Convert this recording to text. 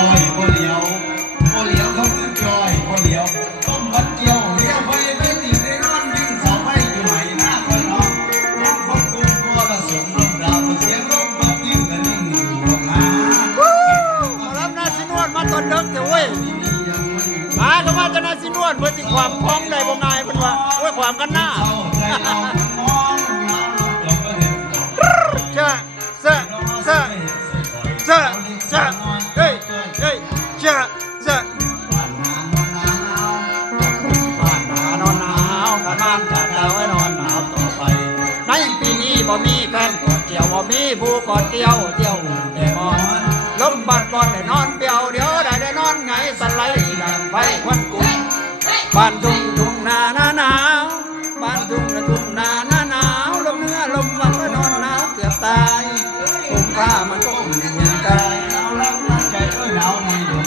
อยบ่เหลียวเขาคือจอยบ่เหลียวต้มบัดเจียวเลี้ยวไปไม่ติดได้นอนวิ่งเสาไฟอยู่ไหนหน้าคอยน้องคนกรุงพัวละสมลมดาวเสียงลมพัดยิ่งกระนิ่งอยู่หารับนาสินวลมาตอนเด็กเถอะเว้ยหาก็มาจะนาสินวลเพื่อสิความคล้องได้บ่ง่ายเป็นว่าโอ้ยความกันหน้าเจ้าเจ้าเจ้าเจ้าเจ้าเฮ้ยเฮ้ยเจ้าเจ้าบ้านหานอนหนาวกันบ้านกันดาวไว้นอนหนาวต่อไปในปีนี้บ่มีแฟนกอดเกี่ยวบ่มีผู้กอดเกี่ยวเที่ยวได้มอนลมบัดบอลได้นอนเปียวเดี๋ยวได้นอนไงสไลด์ดังไฟควันกุ้งบ้านทุ่งนาหนาวบ้านทุ่งนาหนาวลมเนื้อลมวังก็นอนหนาวเกือบตายผมผ้ามันก็อุ่นเย็นกาย หนาวแล้วใจหนาวในดวง